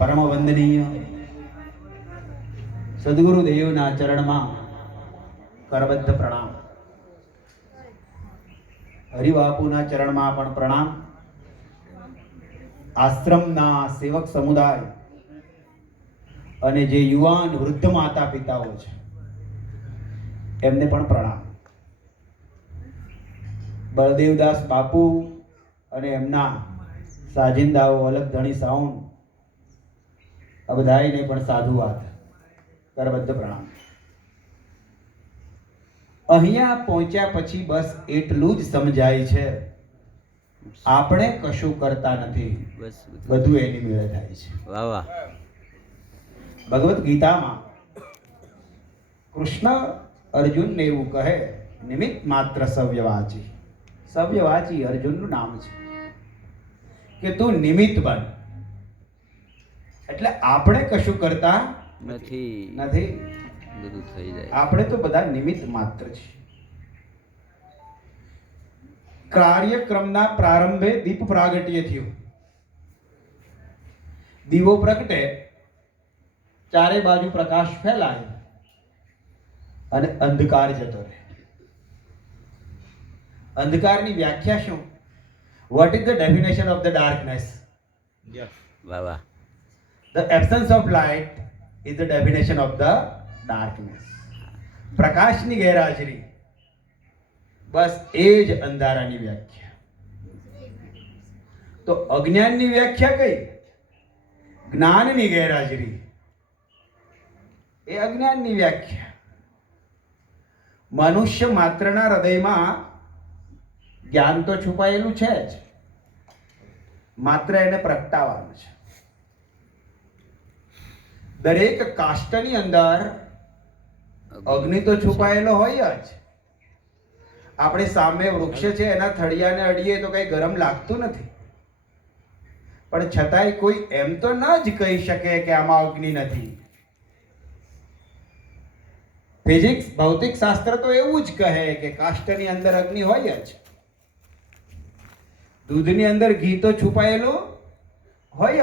પરમ વંદનીય સદગુરુ દેવના ચરણમાં કરબદ્ધ પ્રણામ. હરિબાપુના ચરણમાં પણ પ્રણામ. આશ્રમના સેવક સમુદાય અને જે યુવાન વૃદ્ધ માતા પિતાઓ છે, એમને પણ પ્રણામ. બળદેવદાસ બાપુ અને એમના સાજિંદાઓ અલગ ધણી સાઉન્ડ આ બધાયને પણ સાધુવાદ કરબદ્ધ પ્રણામ. અહીંયા પહોંચ્યા પછી બસ એટલું જ સમજાય છે. આપણે કશું કરતા નથી. બધું. બધું એની મેળે થાય છે. વાહ વાહ. ભગવદ્ ગીતામાં કૃષ્ણ અર્જુનને એવું કહે નિમિત્ત માત્ર સવ્યવાચી. સવ્યવાચી અર્જુનનું નામ છે. કે તું નિમિત્ત બન. એટલે આપણે કશું કરતા નથી. નથી. બધું થઈ જાય. આપણે તો બધા નિમિત્ત માત્ર છે કાર્યક્રમના પ્રારંભે દીપ પ્રાગટ્ય થયું. દીવો પ્રગટે ચારે બાજુ પ્રકાશ ફેલાય અને અંધકાર જતો રહે અંધકારની વ્યાખ્યા શું? What is the definition of the darkness વાહ વાહ. The absence of light is the definition of the darkness. પ્રકાશની ગેરહાજરી બસ એ જ અંધારાની વ્યાખ્યા. તો અજ્ઞાનની વ્યાખ્યા કઈ? જ્ઞાનની ગેરહાજરી. એ અજ્ઞાનની વ્યાખ્યા. મનુષ્ય માત્રના હૃદયમાં જ્ઞાન તો છુપાયેલું છે જ. માત્ર એને પ્રગટાવવાનું છે. દરેક કાષ્ટની અંદર અગ્નિ તો છુપાયેલો હોય જ. આપણે સામે વૃક્ષ છે, એના થળિયાને અડીએ તો કઈ ગરમ લાગતું નથી. પણ છતાંય કોઈ એમ તો ન જ કહી શકે કે આમાં અગ્નિ નથી. ફિઝિક્સ, ભૌતિક શાસ્ત્ર તો એવું જ કહે કે કાષ્ટની અંદર અગ્નિ હોય જ. દૂધની અંદર ઘી તો છુપાયેલું હોય